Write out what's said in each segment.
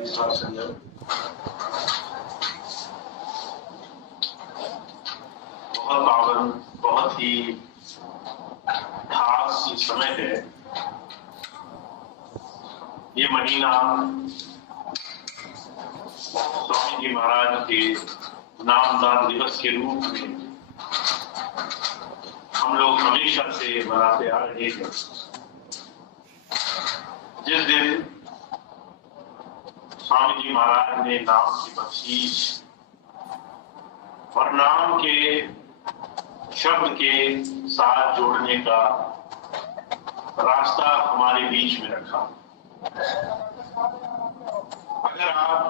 तीसरा संजय बहुत पावन, बहुत ही खास ये समय है। ये महीना स्वामी जी महाराज के नामदान दिवस के रूप में हम लोग हमेशा से मनाते आ रहे हैं। जिस दिन स्वामी जी महाराज ने नाम की बख्शीश और नाम के शब्द के साथ जोड़ने का रास्ता हमारे बीच में रखा। अगर आप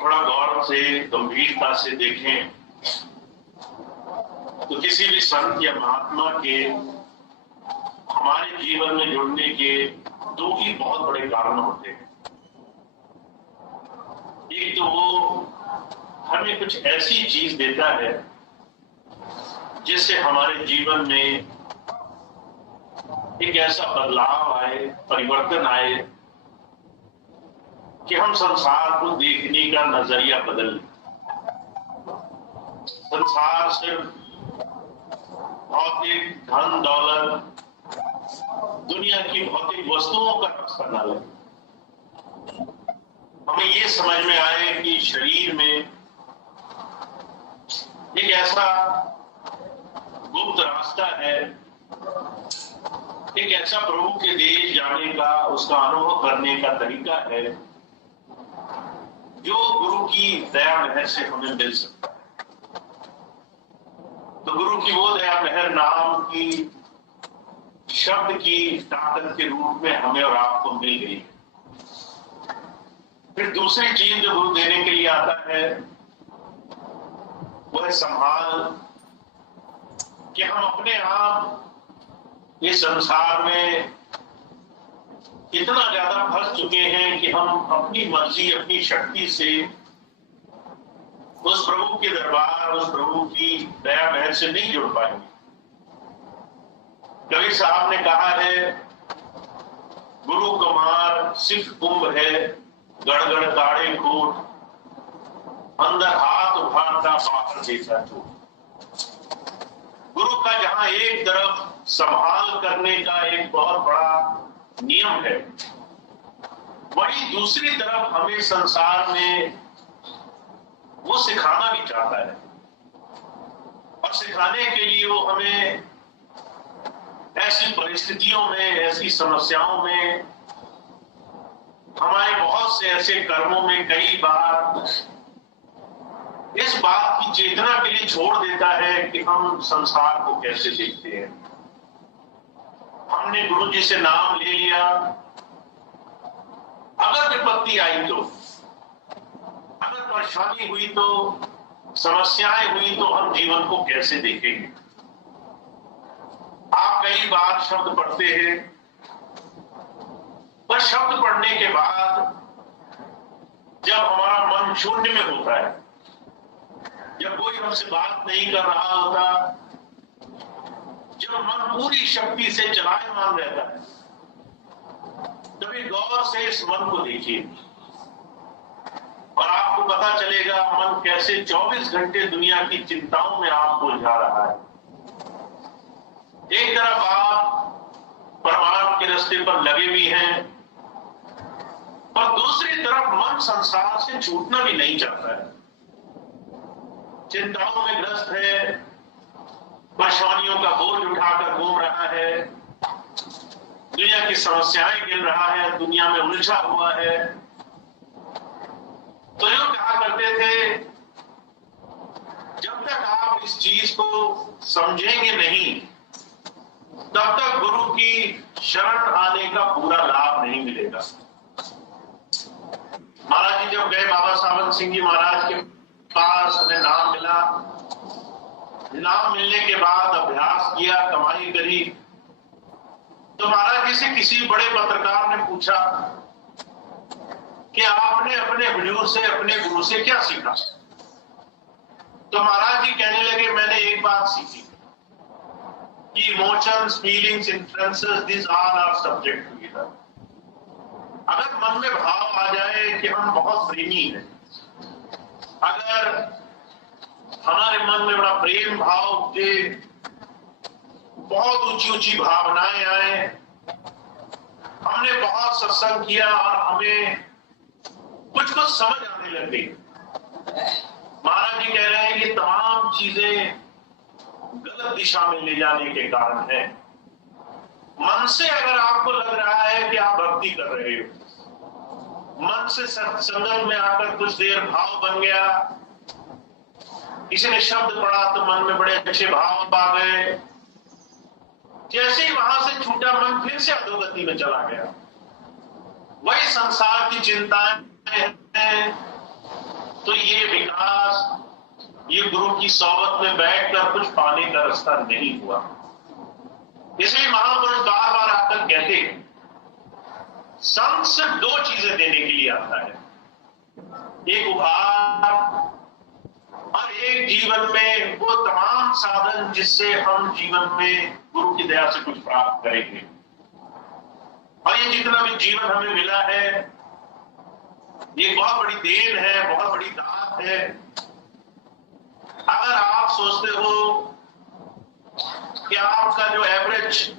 थोड़ा गौर से गंभीरता से देखें तो किसी भी संत या महात्मा के हमारे जीवन में जुड़ने के दो ही बहुत बड़े कारण होते हैं। एक तो वो हमें कुछ ऐसी चीज देता है जिससे हमारे जीवन में एक ऐसा बदलाव आए, परिवर्तन आए कि हम संसार को देखने का नजरिया बदल लें। संसार सिर्फ भौतिक धन दौलत, दुनिया की भौतिक वस्तुओं का रास्ता न लगे। हमें ये समझ में आए कि शरीर में एक ऐसा गुप्त रास्ता है, एक ऐसा प्रभु के देश जाने का, उसका अनुभव करने का तरीका है जो गुरु की दया महर से हमें मिल सकता है। तो गुरु की वो दया महर नाम की, शब्द की ताकत के रूप में हमें और आपको मिल गई है। फिर दूसरी चीज जो गुरु देने के लिए आता है वो है संभाल, कि हम अपने आप इस संसार में इतना ज्यादा फंस चुके हैं कि हम अपनी मर्जी, अपनी शक्ति से उस प्रभु के दरबार, उस प्रभु की दया महर से नहीं जुड़ पाएंगे। कबीर साहब ने कहा है, गुरु कुमार सिख कुंभ है, गड़गड़ काड़े कोट, अंदर हाथ उठाता बाहर देता तो। गुरु का जहां एक तरफ संभाल करने का एक बहुत बड़ा नियम है, वहीं दूसरी तरफ हमें संसार में वो सिखाना भी चाहता है। और सिखाने के लिए वो हमें ऐसी परिस्थितियों में, ऐसी समस्याओं में, हमारे बहुत से ऐसे कर्मों में कई बार इस बात की चेतना के लिए छोड़ देता है कि हम संसार को कैसे देखते हैं। हमने गुरु जी से नाम ले लिया, अगर विपत्ति आई तो, अगर परेशानी हुई तो, समस्याएं हुई तो हम जीवन को कैसे देखेंगे। आप कई बार शब्द पढ़ते हैं, पर शब्द पढ़ने के बाद जब हमारा मन शून्य में होता है, जब कोई हमसे बात नहीं कर रहा होता, जब मन पूरी शक्ति से चलायमान रहता है, तभी गौर से इस मन को देखिए और आपको पता चलेगा मन कैसे 24 घंटे दुनिया की चिंताओं में आपको उलझा रहा है। एक तरफ आप परमार्थ के रास्ते पर लगे भी हैं, और दूसरी तरफ मन संसार से छूटना भी नहीं चाहता है, चिंताओं में ग्रस्त है, परेशानियों का बोझ उठाकर घूम रहा है, दुनिया की समस्याएं गिन रहा है, दुनिया में उलझा हुआ है। तो यूं कहा करते थे, जब तक आप इस चीज को समझेंगे नहीं, तब तक गुरु की शरण आने का पूरा लाभ नहीं मिलेगा। महाराज जी जब गए बाबा सावंत सिंह जी महाराज के पास, उन्हें नाम मिला, नाम मिलने के बाद अभ्यास किया, कमाई करी, तो महाराज जी से किसी बड़े पत्रकार ने पूछा कि आपने अपने हुजूर से, अपने गुरु से क्या सीखा। तो महाराज जी कहने लगे, मैंने एक बात सीखी कि emotions, feelings, influences, this all are subject together. अगर मन में भाव आ जाए हम बहुत प्रेमी हैं। अगर हमारे मन में बड़ा प्रेम भाव उठे, बहुत ऊंची ऊंची भावनाएं आए, हमने बहुत सत्संग किया और हमें कुछ कुछ समझ आने लग गई। महाराज जी कह रहे हैं कि तमाम चीजें गलत दिशा में ले जाने के कारण है। मन से अगर आपको लग रहा है कि आप भक्ति कर रहे हो, मन से संगत में आकर कुछ देर भाव बन गया, किसी ने शब्द पढ़ा तो मन में बड़े अच्छे भाव आ गए, जैसे ही वहां से छूटा मन फिर से अधोगति में चला गया। वही संसार की चिंताएं हैं। तो ये विकास, ये गुरु की सोबत में बैठकर कुछ पाने का रास्ता नहीं हुआ। इसलिए महापुरुष बार बार आकर कहते हैं, संत सिर्फ दो चीजें देने के लिए आता है, एक उपहार और एक जीवन में वो तमाम साधन जिससे हम जीवन में गुरु की दया से कुछ प्राप्त करेंगे। और ये जितना भी जीवन हमें मिला है, ये बहुत बड़ी देन है, बहुत बड़ी दात है। अगर आप सोचते हो कि आपका जो एवरेज,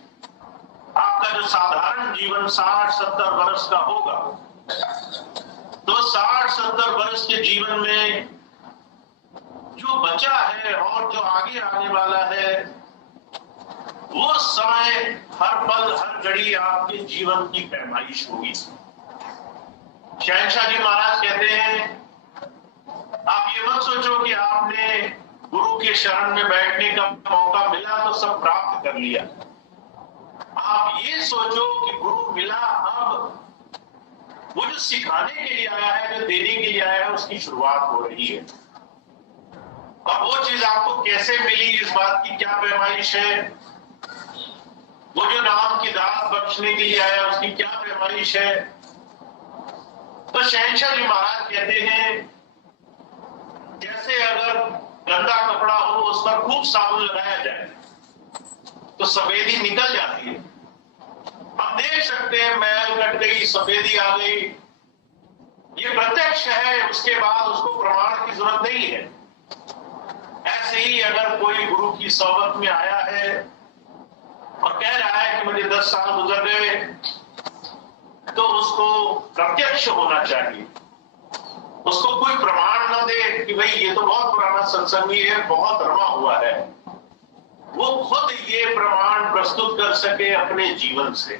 आपका जो साधारण जीवन 60-70 वर्ष का होगा, तो 60-70 वर्ष के जीवन में जो बचा है और जो आगे आने वाला है, वो समय हर पल हर घड़ी आपके जीवन की पैमाइश होगी। शहंशाह जी महाराज कहते हैं, आप ये मत सोचो कि आपने गुरु के शरण में बैठने का मौका मिला तो सब प्राप्त कर लिया। आप ये सोचो कि गुरु मिला, अब वो जो सिखाने के लिए आया है, जो देने के लिए आया है, उसकी शुरुआत हो रही है। अब वो चीज आपको कैसे मिली, इस बात की क्या पैमाइश है, वो जो नाम की दात बख्शने के लिए आया उसकी क्या पैमाइश है। तो शहंशाह जी महाराज कहते हैं, जैसे अगर गंदा कपड़ा हो, उस पर खूब साबुन लगाया जाए तो सफेदी निकल जाती है। हम देख सकते हैं मैल कट गई, सफेदी आ गई, ये प्रत्यक्ष है, उसके बाद उसको प्रमाण की जरूरत नहीं है। ऐसे ही अगर कोई गुरु की सोबत में आया है और कह रहा है कि मुझे 10 साल गुजर गए, तो उसको प्रत्यक्ष होना चाहिए, उसको कोई प्रमाण न दे कि भाई ये तो बहुत पुराना सत्संगी है, बहुत रमा हुआ है। वो खुद ये प्रमाण प्रस्तुत कर सके अपने जीवन से।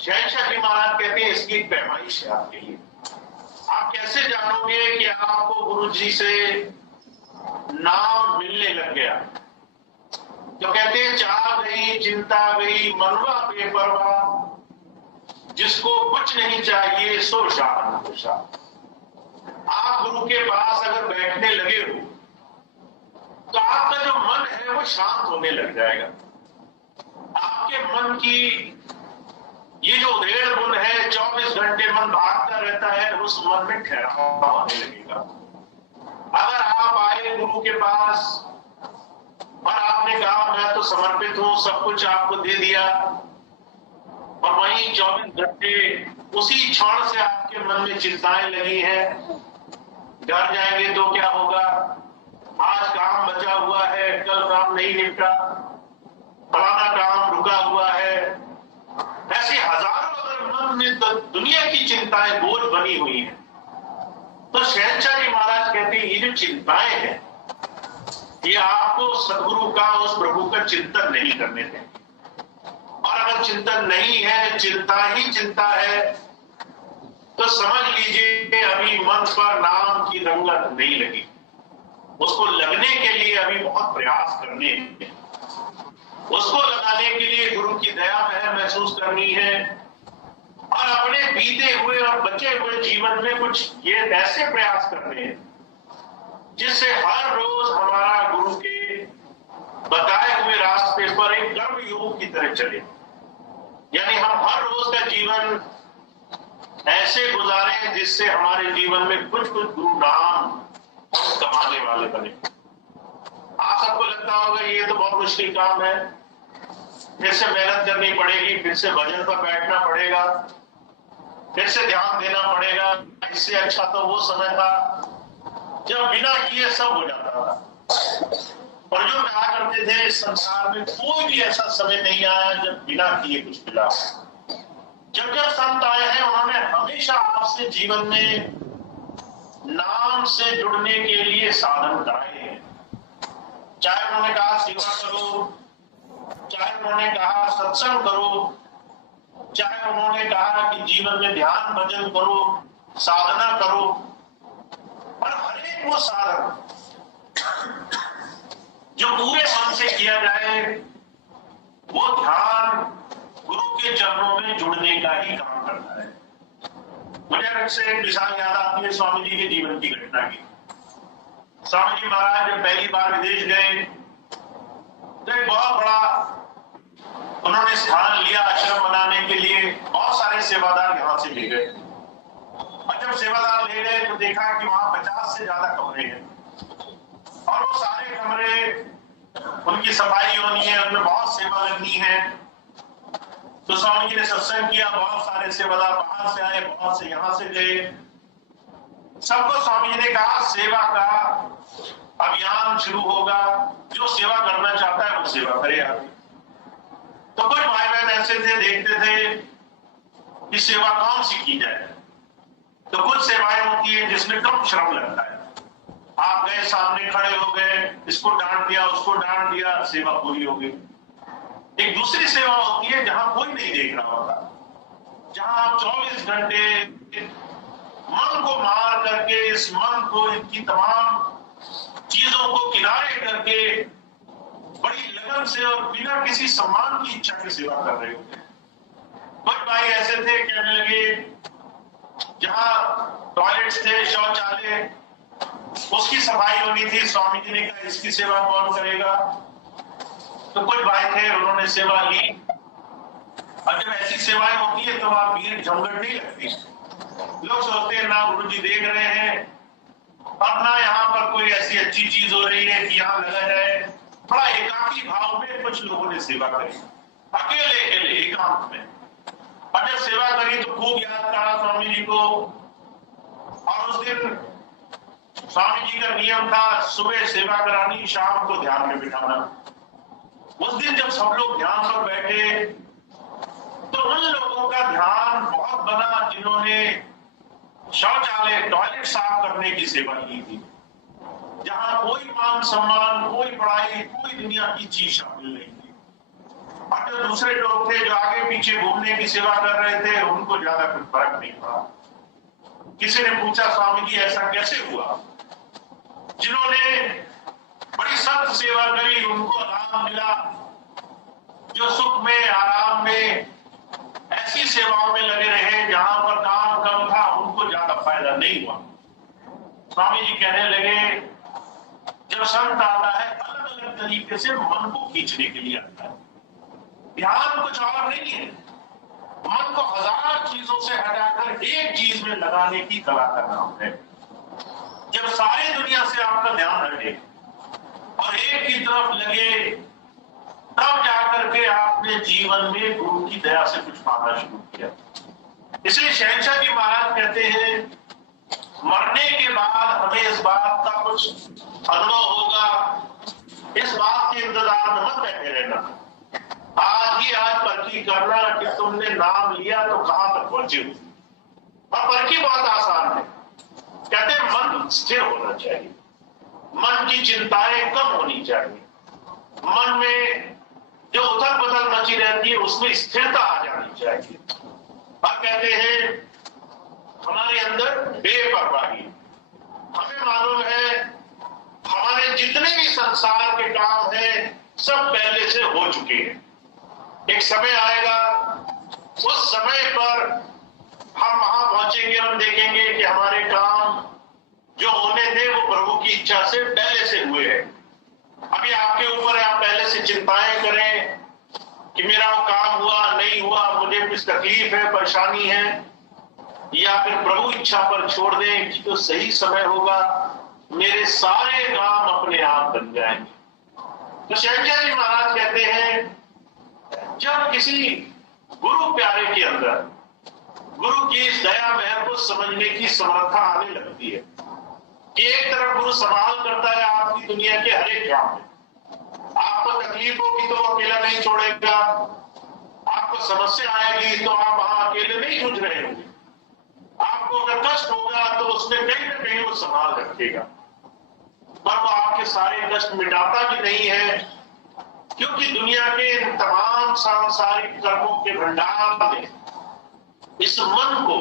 शहंशाह जी महाराज कहते हैं, इसकी एक पैमाइश है आपके लिए। आप कैसे जानोगे कि आपको गुरु जी से नाम मिलने लग गया? तो कहते हैं, चाह गई चिंता गई मनवा बेपरवाह, जिसको कुछ नहीं चाहिए सो शाह। आप गुरु के पास अगर बैठने लगे हो तो आपका जो मन है वो शांत होने लग जाएगा। आपके मन की ये जो उधेड़ बुन है, 24 घंटे मन भागता रहता है, उस मन में ठहराव आने लगेगा। अगर आप आए गुरु के पास और आपने कहा मैं तो समर्पित हूं, सब कुछ आपको दे दिया, और वहीं 24 घंटे उसी क्षण से आपके मन में चिंताएं लगी हैं, घर जाएंगे तो क्या होगा, आज काम बचा हुआ है, कल काम नहीं निपटा, फलाना काम रुका हुआ है, ऐसे हजारों अगर मन में दुनिया की चिंताएं बोझ बनी हुई हैं, तो शहंशाह जी महाराज कहते हैं, ये जो चिंताएं हैं, ये आपको सदगुरु का, उस प्रभु का चिंतन नहीं करने दें। और अगर चिंतन नहीं है, चिंता ही चिंता है, तो समझ लीजिए अभी मन पर नाम की रंगत नहीं लगी। उसको लगने के लिए अभी बहुत प्रयास करने हैं। उसको लगाने के लिए गुरु की दया महसूस करनी है, और अपने बीते हुए और बचे हुए जीवन में कुछ ये ऐसे प्रयास करने हैं जिससे हर रोज हमारा गुरु के बताए हुए रास्ते पर एक कर्म योग की तरह चले। यानी हम हर रोज का जीवन ऐसे गुजारें जिससे हमारे जीवन में कुछ कुछ गुरु नाम कमाने वाले बने। आप सबको लगता होगा ये तो बहुत मुश्किल काम है, फिर से मेहनत करनी पड़ेगी, फिर से भजन पर बैठना पड़ेगा, फिर से ध्यान देना पड़ेगा। इससे अच्छा तो वो समय था जब बिना किए सब हो जाता था। और जो कहा करते थे इस संसार में कोई भी ऐसा समय नहीं आया जब बिना किए कुछ मिला। जब जब संत आए हैं उन्होंने हमेशा आपसे जीवन में नाम से जुड़ने के लिए साधन कराए हैं। चाहे उन्होंने कहा सेवा करो, चाहे उन्होंने कहा सत्संग करो, चाहे उन्होंने कहा कि जीवन में ध्यान भजन करो, साधना करो, और हर एक वो साधन जो पूरे मन से किया जाए वो ध्यान गुरु के चरणों में जुड़ने का ही काम करता है। मुझे अक्सर एक मिसाल याद आती है स्वामी जी के जीवन की घटना की। स्वामी जी महाराज जब पहली बार विदेश गए तो एक बहुत बड़ा उन्होंने स्थान लिया आश्रम बनाने के लिए। बहुत सारे सेवादार यहां से ले गए और जब सेवादार ले गए तो देखा कि वहां 50 से ज्यादा कमरे हैं और वो सारे कमरे उनकी सफाई होनी है, उनमें बहुत सेवा लगनी है। तो स्वामी जी ने सत्संग किया, बहुत सारे सेवादार बाहर से आए, बहुत से यहां से गए। सबको स्वामी जी ने कहा सेवा का अभियान शुरू होगा, जो सेवा करना चाहता है वो सेवा करे आगे। तो कुछ भाई बहन ऐसे थे, देखते थे कि सेवा कौन सी की जाए। तो कुछ सेवाएं होती है जिसमें कम श्रम लगता है। आप गए, सामने खड़े हो गए, इसको डांट दिया, उसको डांट दिया, सेवा पूरी हो गई। एक दूसरी सेवा होती है जहां कोई नहीं देख रहा होता, जहां आप 24 घंटे मन को मार करके, इस मन को, इनकी तमाम चीजों को किनारे करके बड़ी लगन से और बिना किसी सम्मान की इच्छा की सेवा कर रहे होते हैं। कुछ भाई ऐसे थे, कहने लगे जहां टॉयलेट्स थे, शौचालय, उसकी सफाई होनी थी। स्वामी जी ने कहा इसकी सेवा कौन करेगा। तो कुछ भाई थे, उन्होंने सेवा ली। और जब ऐसी सेवाएं होती है तो वहां भीड़ झमगट नहीं लगती। लोग सोचते हैं ना गुरु जी देख रहे हैं और ना यहाँ पर कोई ऐसी अच्छी चीज हो रही है कि यहाँ लगा जाए। बड़ा एकाकी भाव में कुछ लोगों ने सेवा करी, अकेले अकेले एकांत में। और जब सेवा करी तो खूब याद करा स्वामी जी को। और उस दिन स्वामी जी का नियम था सुबह सेवा करानी, शाम को ध्यान में बिठाना। उस दिन जब सब लोग ध्यान पर बैठे तो उन लोगों का ध्यान बहुत बना जिन्होंने शौचालय, टॉयलेट साफ करने की सेवा की थी, जहां कोई मान सम्मान, कोई बड़ाई, कोई दुनिया की चीज शामिल नहीं थी। और जो दूसरे लोग थे जो आगे पीछे घूमने की सेवा कर रहे थे, उनको ज्यादा कुछ फर्क नहीं पड़ा। किसी ने पूछा स्वामी जी ऐसा कैसे हुआ? जिन्होंने बड़ी सख्त सेवा करी उनको आराम मिला, जो सुख में, आराम में, ऐसी सेवाओं में लगे रहे जहां पर काम कम था, उनको ज्यादा फायदा नहीं हुआ। स्वामी जी कहने लगे जब संत आता है अलग अलग तरीके से मन को खींचने के लिए आता है। ध्यान कुछ और नहीं है, मन को हजार चीजों से हटाकर एक चीज में लगाने की कला करना है। जब सारी दुनिया से आपका ध्यान हटे और एक की तरफ लगे, तब जाकर के आपने जीवन में गुरु की दया से कुछ पाना शुरू किया। इसलिए शहंशाह जी महाराज कहते हैं मरने के बाद हमें इस बात का कुछ अनुभव होगा, इस बात के इंतजार में मत बैठे रहना। आज ही आज परखी करना कि तुमने नाम लिया तो कहां तक पहुंचे हो। और परखी बहुत आसान है। कहते हैं मन स्थिर होना चाहिए, मन की चिंताएं कम होनी चाहिए, मन में जो उथल पुथल मची रहती है उसमें स्थिरता आ जानी चाहिए। और कहते हैं हमारे अंदर बेपरवाही। हमें मालूम है हमारे जितने भी संसार के काम हैं सब पहले से हो चुके हैं। एक समय आएगा, उस समय पर हम वहां पहुंचेंगे, हम देखेंगे कि हमारे काम जो होने थे वो प्रभु की इच्छा से पहले से हुए हैं। अभी आपके ऊपर है, आप पहले से चिंताएं करें कि मेरा वो काम हुआ नहीं हुआ, मुझे कुछ तकलीफ है, परेशानी है, या फिर प्रभु इच्छा पर छोड़ दें कि तो सही समय होगा, मेरे सारे काम अपने आप बन जाएंगे। तो शहंशाह जी महाराज कहते हैं जब किसी गुरु प्यारे के अंदर गुरु की इस दया महर को समझने की समर्था आने लगती है कि एक तरफ गुरु संभाल करता है आपकी दुनिया के हर एक काम में। आपको तकलीफ होगी तो अकेला नहीं छोड़ेगा, आपको समस्या आएगी तो आप वहां अकेले नहीं जूझ रहे होंगे, आपको अगर कष्ट होगा तो उसमें कहीं ना कहीं वो संभाल रखेगा। पर वो आपके सारे कष्ट मिटाता भी नहीं है, क्योंकि दुनिया के तमाम सांसारिक कर्मों के भंडार में इस मन को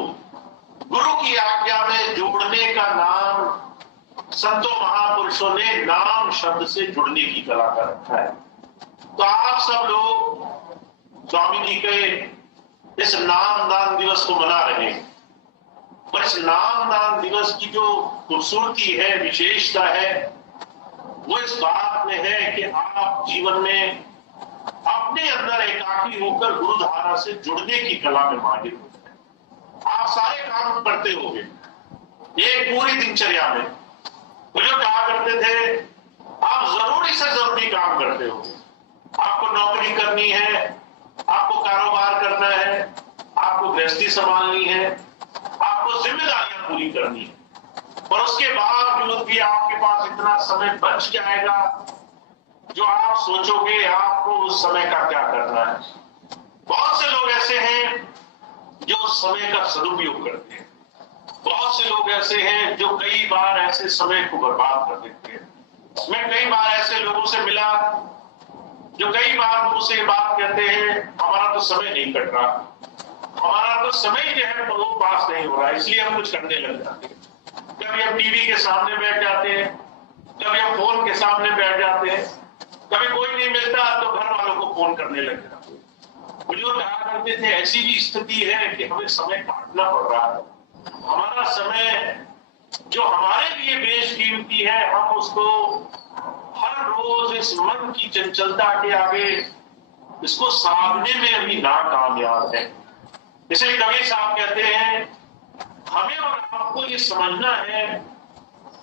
गुरु की आज्ञा में जोड़ने का नाम संतों महापुरुषों ने नाम शब्द से जुड़ने की कला कर रखा है। तो आप सब लोग स्वामी जी के इस नामदान दिवस को मना रहे हैं, पर इस नामदान दिवस की जो खूबसूरती है, विशेषता है, वो इस बात में है कि आप जीवन में अपने अंदर एकाकी होकर गुरुधारा से जुड़ने की कला में माहिर होते हैं। आप सारे काम करते होंगे एक पूरी दिनचर्या में, वो जो कहा करते थे आप जरूरी से जरूरी काम करते हो। आपको नौकरी करनी है, आपको कारोबार करना है, आपको गृहस्थी संभालनी है, आपको जिम्मेदारियां पूरी करनी है, और उसके बावजूद भी आपके पास इतना समय बच जाएगा जो आप सोचोगे आपको उस समय का क्या करना है। बहुत से लोग ऐसे हैं जो उस समय का सदुपयोग करते हैं, बहुत से लोग ऐसे हैं जो कई बार ऐसे समय को बर्बाद कर देते हैं। मैं कई बार ऐसे लोगों से मिला जो कई बार मुझसे बात कहते हैं, हमारा तो समय नहीं कट रहा, हमारा तो समय जो है वो पास नहीं हो रहा, इसलिए हम कुछ करने लग जाते हैं। कभी हम टीवी के सामने बैठ जाते हैं, कभी हम फोन के सामने बैठ जाते हैं, कभी कोई नहीं मिलता तो घर वालों को फोन करने लग जाते हैं। बुजुर्ग कहा करते थे ऐसी भी स्थिति है कि हमें समय काटना पड़ रहा है। हमारा समय जो हमारे लिए बेशकीमती है, हम उसको हर रोज इस मन की चंचलता के आगे इसको साधने में अभी नाकामयाब है। इसलिए कबीर साहब कहते हैं हमें और आपको ये समझना है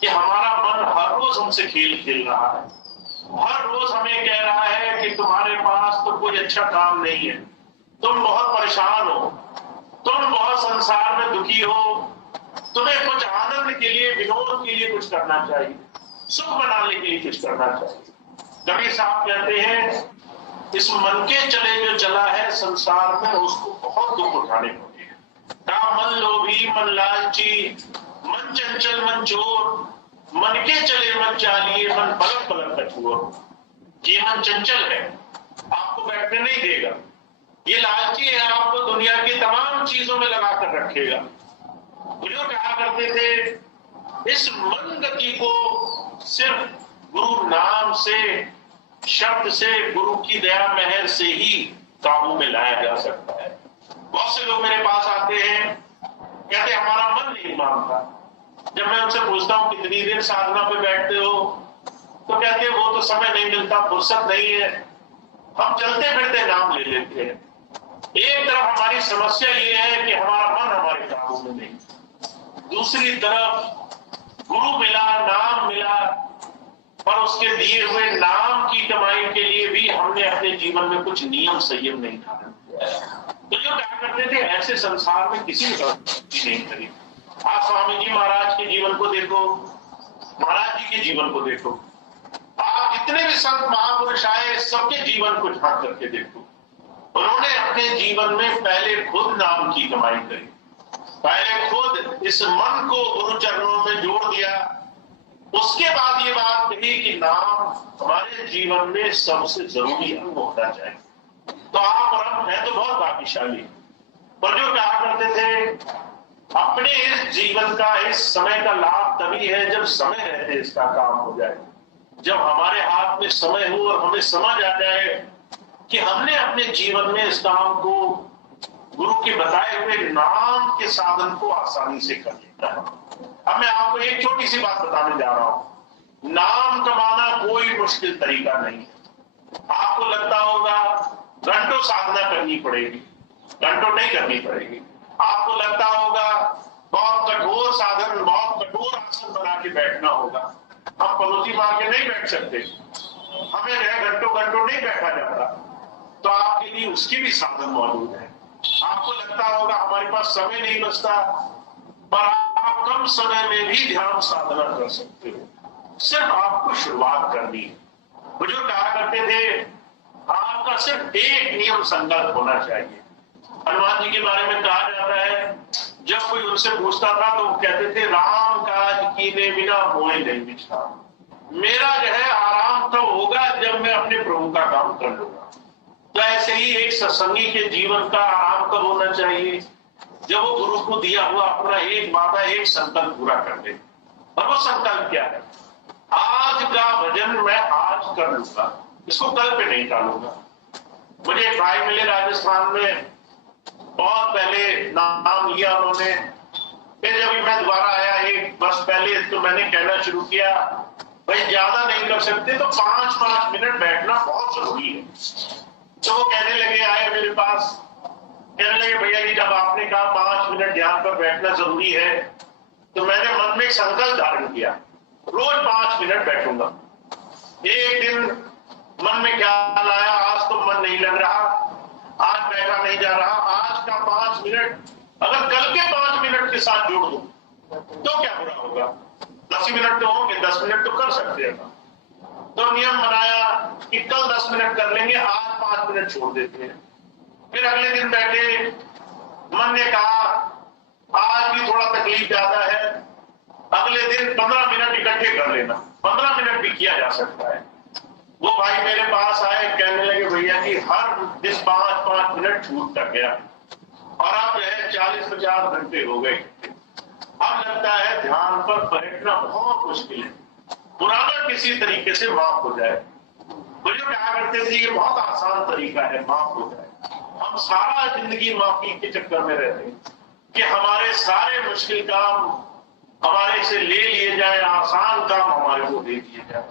कि हमारा मन हर रोज हमसे खेल खेल रहा है, हर रोज हमें कह रहा है कि तुम्हारे पास तो कोई अच्छा काम नहीं है, तुम बहुत परेशान हो, तुम बहुत संसार में दुखी हो, तुम्हें कुछ आनंद के लिए, विनोद के लिए कुछ करना चाहिए, सुख मनाने के लिए कुछ करना चाहिए। कबीर साहब कहते हैं इस मन के चले जो चला है संसार में, उसको बहुत दुख उठाने पड़े हैं। मन लोभी, मन लालची, मन चंचल, मन चोर, मन के चले मन चालिए, मन पलक पलक कठोर। ये मन चंचल है, आपको बैठने नहीं देगा, ये लालची है, आपको दुनिया की तमाम चीजों में लगा कर रखेगा। जो कहा करते थे इस मन गति को सिर्फ गुरु नाम से, शब्द से, गुरु की दया महर से ही काबू में लाया जा सकता है। बहुत से लोग मेरे पास आते हैं, कहते हमारा मन नहीं मानता। जब मैं उनसे पूछता हूँ कितनी देर साधना पे बैठते हो, तो कहते वो तो समय नहीं मिलता, फुर्सत नहीं है, हम चलते फिरते नाम ले लेते हैं। एक तरफ हमारी समस्या ये है कि हमारा मन हमारे काबू में नहीं, दूसरी तरफ गुरु मिला, नाम मिला, पर उसके दिए हुए नाम की कमाई के लिए भी हमने अपने जीवन में कुछ नियम संयम नहीं धारण किया। तो जो क्या करते थे ऐसे संसार में किसी ने गलती नहीं करी। आप स्वामी जी महाराज के जीवन को देखो, महाराज जी के जीवन को देखो, आप जितने भी संत महापुरुष आए सबके जीवन को झांक करके देखो। उन्होंने अपने जीवन में पहले खुद नाम की कमाई करी, पहले खुद इस मन को गुरु चरणों में जोड़ दिया, उसके बाद ये बात कही कि नाम हमारे जीवन में सबसे जरूरी अंग होना चाहिए। तो आप और हम हैं तो बहुत भाग्यशाली, पर जो कहा करते थे अपने इस जीवन का, इस समय का लाभ तभी है जब समय रहते इसका काम हो जाए, जब हमारे हाथ में समय हो और हमें समझ आ जाए कि हमने अपने जीवन में इस काम को गुरु के बताए हुए नाम के साधन को आसानी से कर लेता है। अब मैं आपको एक छोटी सी बात बताने जा रहा हूं। नाम कमाना कोई मुश्किल तरीका नहीं है। आपको लगता होगा घंटों साधना करनी पड़ेगी, घंटों नहीं करनी पड़ेगी। आपको लगता होगा बहुत कठोर साधन, बहुत कठोर आसन बना के बैठना होगा, हम पलोती मार के नहीं बैठ सकते, हमें घंटों घंटों नहीं बैठा जाता। तो आपके लिए उसकी भी साधन मौजूद है। आपको लगता होगा हमारे पास समय नहीं बचता, पर आप कम समय में भी ध्यान साधना कर सकते हो। सिर्फ आपको शुरुआत करनी है। बुजुर्ग कहा करते थे, आपका सिर्फ एक नियम संकल्प होना चाहिए। हनुमान जी के बारे में कहा जाता है, जब कोई उनसे पूछता था तो वो कहते थे, राम काज कीने बिना मोहे नहीं बिछा। मेरा जो है आराम तब होगा जब मैं अपने प्रभु का काम कर लूंगा। तो ऐसे ही एक सत्संगी के जीवन का आराम कब होना चाहिए? जब वो गुरु को दिया हुआ अपना एक वादा, एक संकल्प पूरा कर दे। और वो संकल्प क्या है? आज का भजन मैं आज कर लूंगा, इसको कल पे नहीं टालूंगा। मुझे एक भाई मिले राजस्थान में, बहुत पहले नाम लिया उन्होंने। फिर जब मैं दोबारा आया एक वर्ष पहले, तो मैंने कहना शुरू किया, भाई ज्यादा नहीं कर सकते तो 5-5 मिनट बैठना बहुत जरूरी है। तो वो कहने लगे, आए मेरे पास, कहने लगे, भैया जी जब आपने कहा 5 मिनट ध्यान पर बैठना जरूरी है, तो मैंने मन में एक संकल्प धारण किया, रोज 5 मिनट बैठूंगा। एक दिन मन में ख्याल आया, आज तो मन नहीं लग रहा, आज बैठा नहीं जा रहा, आज का 5 मिनट अगर कल के 5 मिनट के साथ जोड़ दूं तो क्या बुरा होगा? 10 मिनट तो होंगे, 10 मिनट तो कर सकते हैं। तो नियम बनाया कि कल 10 मिनट कर लेंगे, आज 5 मिनट छोड़ देते हैं। फिर अगले दिन बैठे, मन ने कहा आज भी थोड़ा तकलीफ ज्यादा है, अगले दिन 15 मिनट इकट्ठे कर लेना, 15 मिनट भी किया जा सकता है। वो भाई मेरे पास आए, कहने लगे, भैया जी हर दिन 5-5 मिनट छूटता गया और अब जो है 40-50 घंटे हो गए। अब लगता है ध्यान पर बैठना बहुत मुश्किल है, पुराना किसी तरीके से माफ हो जाए। वो जो क्या करते थे, ये बहुत आसान तरीका है, माफ हो जाए। हम सारा जिंदगी माफी के चक्कर में रहते हैं कि हमारे सारे मुश्किल काम हमारे से ले लिए जाए, आसान काम हमारे को दे दिए जाए।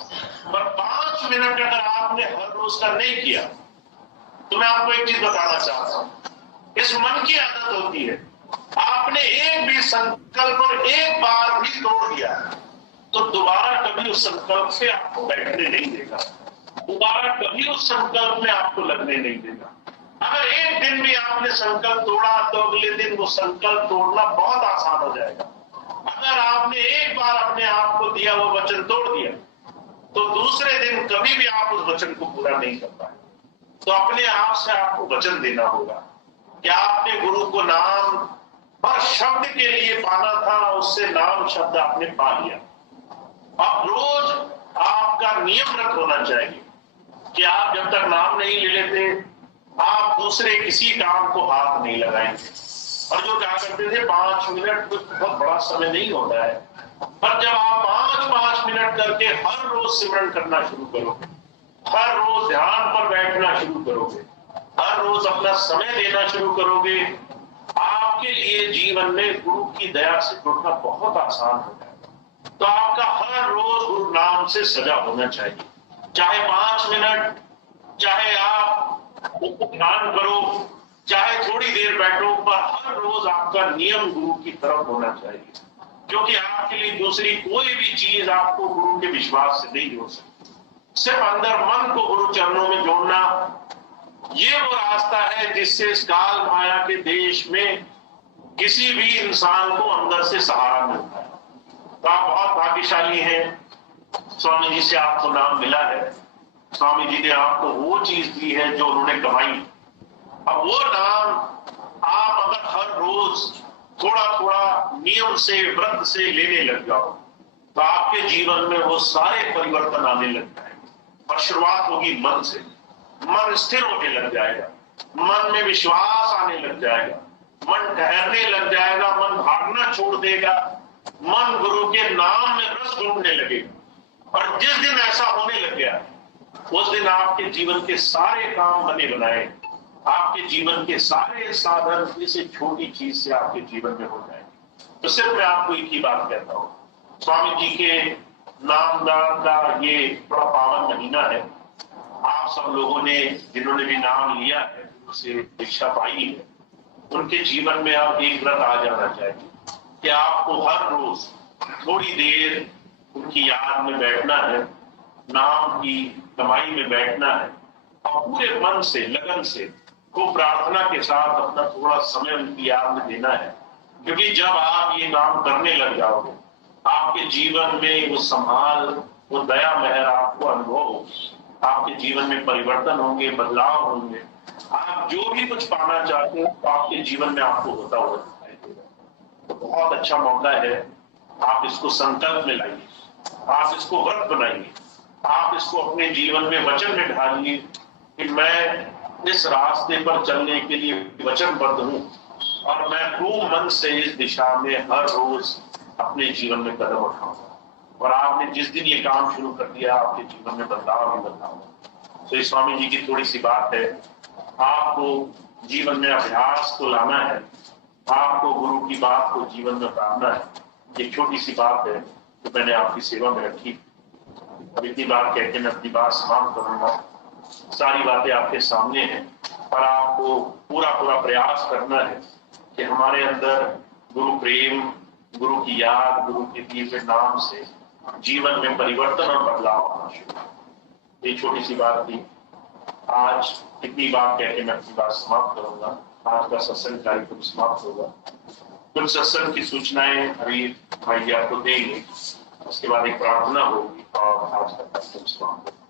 पर 5 मिनट अगर आपने हर रोज का नहीं किया, तो मैं आपको एक चीज बताना चाहता हूं, इस मन की आदत होती है, आपने एक भी संकल्प और एक बार भी तोड़ दिया तो दोबारा कभी उस संकल्प से आपको बैठने नहीं देगा, दोबारा कभी उस संकल्प में आपको लगने नहीं देगा। अगर एक दिन भी आपने संकल्प तोड़ा तो अगले दिन वो संकल्प तोड़ना बहुत आसान हो जाएगा। अगर आपने एक बार अपने आप को दिया वो वचन तोड़ दिया तो दूसरे दिन कभी भी आप उस वचन को पूरा नहीं कर पाए। तो अपने आप से आपको वचन देना होगा कि आपने गुरु को नाम और शब्द के लिए पाना था, उससे नाम शब्द आपने पा लिया। अब रोज आपका नियम रख होना चाहिए कि आप जब तक नाम नहीं ले लेते आप दूसरे किसी काम को हाथ नहीं लगाएंगे। और जो कहा करते थे 5 मिनट कुछ बहुत बड़ा समय नहीं होता है, पर जब आप 5-5 मिनट करके हर रोज सिमरन करना शुरू करोगे, हर रोज ध्यान पर बैठना शुरू करोगे, हर रोज अपना समय देना शुरू करोगे, आपके लिए जीवन में गुरु की दया से जुड़ना बहुत आसान हो जाएगा। तो आपका हर रोज गुरु नाम से सजा होना चाहिए, चाहे 5 मिनट, चाहे आप ध्यान करो, चाहे थोड़ी देर बैठो, पर हर रोज आपका नियम गुरु की तरफ होना चाहिए, क्योंकि आपके लिए दूसरी कोई भी चीज आपको गुरु के विश्वास से नहीं हो सकती। सिर्फ अंदर मन को गुरु चरणों में जोड़ना, ये वो रास्ता है जिससे इस काल माया के देश में किसी भी इंसान को अंदर से सहारा मिलता है। तो आप बहुत भाग्यशाली हैं, स्वामी जी से आपको नाम मिला है, स्वामी जी ने आपको वो चीज दी है जो उन्होंने कमाई। अब वो नाम आप अगर हर रोज थोड़ा थोड़ा नियम से, व्रत से लेने लग जाओ तो आपके जीवन में वो सारे परिवर्तन आने लग जाएंगे। और शुरुआत होगी मन से, मन स्थिर होने लग जाएगा, मन में विश्वास आने लग जाएगा, मन ठहरने लग जाएगा, मन भागना छोड़ देगा, मन गुरु के नाम में रस ढूंढने लगेगा। और जिस दिन ऐसा होने लग गया उस दिन आपके जीवन के सारे काम बने बनाए, आपके जीवन के सारे साधन किसी छोटी चीज से आपके जीवन में हो जाएंगे। तो सिर्फ मैं आपको एक ही बात कहता हूँ, स्वामी जी के नामदान का ये बड़ा पावन महीना है। आप सब लोगों ने जिन्होंने भी नाम लिया है, उनसे दीक्षा पाई है, उनके जीवन में आप एक व्रत आ जाना चाहिए कि आपको हर रोज थोड़ी देर उनकी याद में बैठना है, नाम की कमाई में बैठना है और पूरे मन से, लगन से खूब प्रार्थना के साथ अपना थोड़ा समय उनकी याद में देना है, क्योंकि जब आप ये काम करने लग जाओगे आपके जीवन में वो संभाल, वो दया मेहर आपको अनुभव होगी, आपके जीवन में परिवर्तन होंगे, बदलाव होंगे। आप जो भी कुछ पाना चाहते हो तो आपके जीवन में आपको होता हुआ दिखाई देगा। तो बहुत अच्छा मौका है, आप इसको संकल्प में लाइए, आप इसको व्रत बनाइए, आप इसको अपने जीवन में वचन में ढालिए कि मैं इस रास्ते पर चलने के लिए वचनबद्ध हूं और मैं खूब मन से इस दिशा में हर रोज अपने जीवन में कदम उठाऊंगा। और आपने जिस दिन ये काम शुरू कर दिया आपके जीवन में बदलाव ही बदलाव। तो स्वामी जी की थोड़ी सी बात है, आपको जीवन में अभ्यास को लाना है, आपको गुरु की बात को जीवन में उतारना है। ये छोटी सी बात है तो मैंने आपकी सेवा में रखी। अब इतनी बात कहकर मैं अपनी बात समाप्त करूंगा। सारी बातें आपके सामने हैं और आपको पूरा प्रयास करना है कि हमारे अंदर गुरु प्रेम, गुरु की याद, गुरु के दिए हुए नाम से जीवन में परिवर्तन और बदलाव आना शुरू। ये छोटी सी बात थी। आज इतनी बात कहकर मैं अपनी बात समाप्त करूंगा। आज का सत्संग कार्यक्रम समाप्त होगा। कुछ सत्संग की सूचनाएं अभी भाई आपको देंगे, उसके बाद एक प्रार्थना होगी और आज का कार्यक्रम समाप्त होगा।